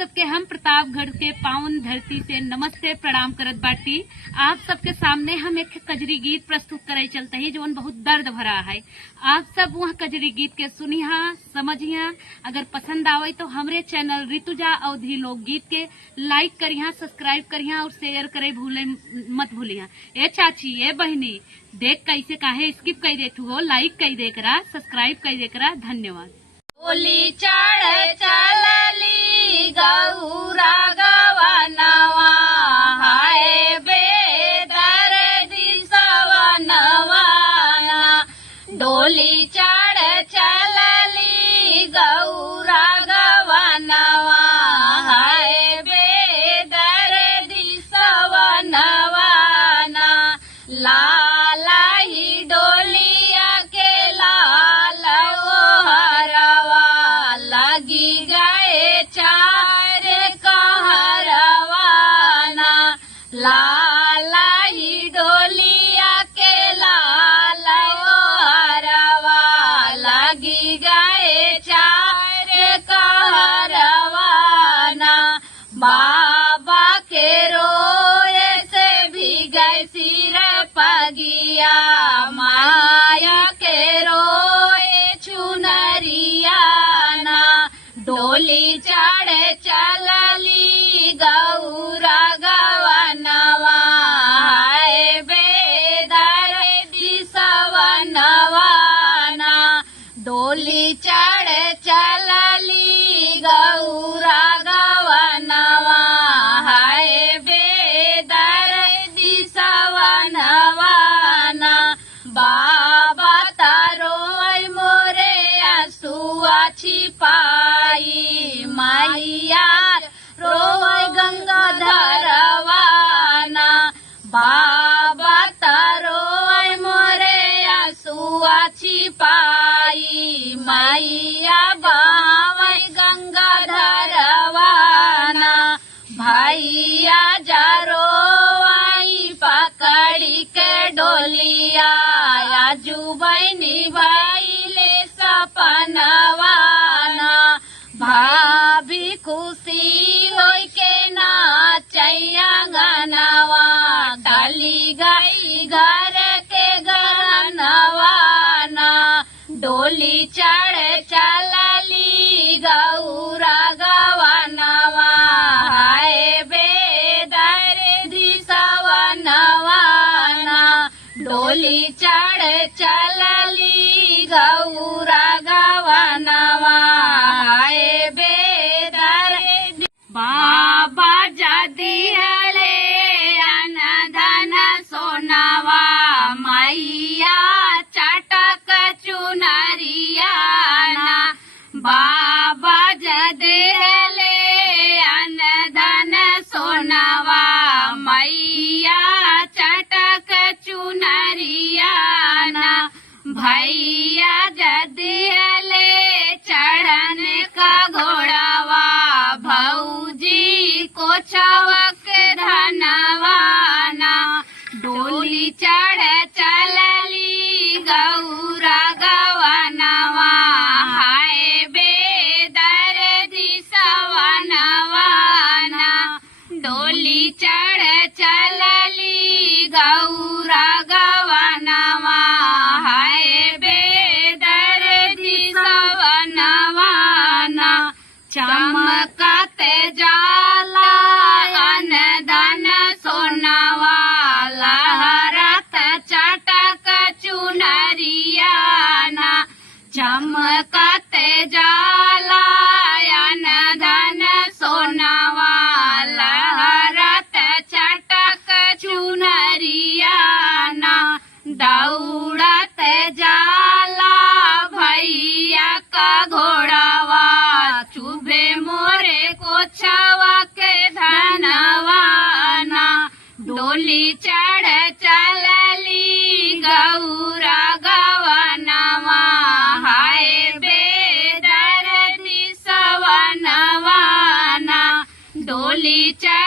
सबके हम प्रतापगढ़ के पावन धरती से नमस्ते प्रणाम करत बाटी। आप सबके सामने हम एक कजरी गीत प्रस्तुत करे चलते ही जो बहुत दर्द भरा है। आप सब वह कजरी गीत के सुनिहा समझिया। अगर पसंद आवे तो हमरे चैनल ऋतुजा अवधि लोक गीत के लाइक करिया, सब्सक्राइब करिया और शेयर करे मत भूलिया। ए चाची, ए बहनी, देख कैसे काहे स्किप कर देतु हो, लाइक कर दे करा, सब्सक्राइब कर दे करा। धन्यवाद। डोली चढ़ चलली गौरा गवनवा, हाय बेदर्दी सवनवा। डोली चढ़ चलली गौरा गवनवा, हाय बेदर्दी सवनवा। लाला ही डोलिया के लाल हरवा, लगी गए चार कहरवाना। लाला ही डोलिया के लाल हरवा, लगी गए चार कहरवाना। बाबा के रोए से भी गए सिर पगिया, माया के रोए चुनरियाना। डोली चढ़ चलली गौरा गवनवा, हाय बेदर्दी सवनवाना। डोली चढ़ चलली गौरा गवनवा, हाय बेदर्दी सवनवाना। बाबा तारो मोरे आंसुआ छिपाई, मैया रोए गंगाधरवाना। बाबा तारो मोरे आंसुआ छिपाई, मैया बावे गंगाधरवाना। भैया जारो आई पकड़ी के डोलिया, आजू बहनी भैले सपनवाना। भाभी खुशी होई के नाचैया गनवा, डाली गई घर के गहनवाना। डोली चढ़ चलली गौरा गवनवा, हाय बेदर्दी सवनवाना। डोली चढ़ चलली गौरा गवनवा, हाय बेदर्दी। बाबा जदी हले अनधन सोनावा, मैया चटक चुनरियाना। बाबा जदे हले अनधन सोनावा, मैया चटक चुनरियाना। भैया जदे हले चढ़न का घोड़ावा, भौजी को चवक धनवाना। डोली चढ़ चलली गौरा गवनवा, हाय बेदर्दी सवनवाना। डोली चढ़ चलली गौरा गवनवा, हाय बेदर्दी सवनवाना। चमकते जाला अनधन सोनावा, लहरत चटक चुनरियाना। चमकते जाला अनधन सोनावा, लहरत चटक चुनरियाना। दौड़त जाला भैया का घोड़ावा, चुभे मोरे कोछवा के धनवाना। डोली चढ़ चलली गौरा गवनवा, हाय बेदर्दी सवनवाना। डोली चढ़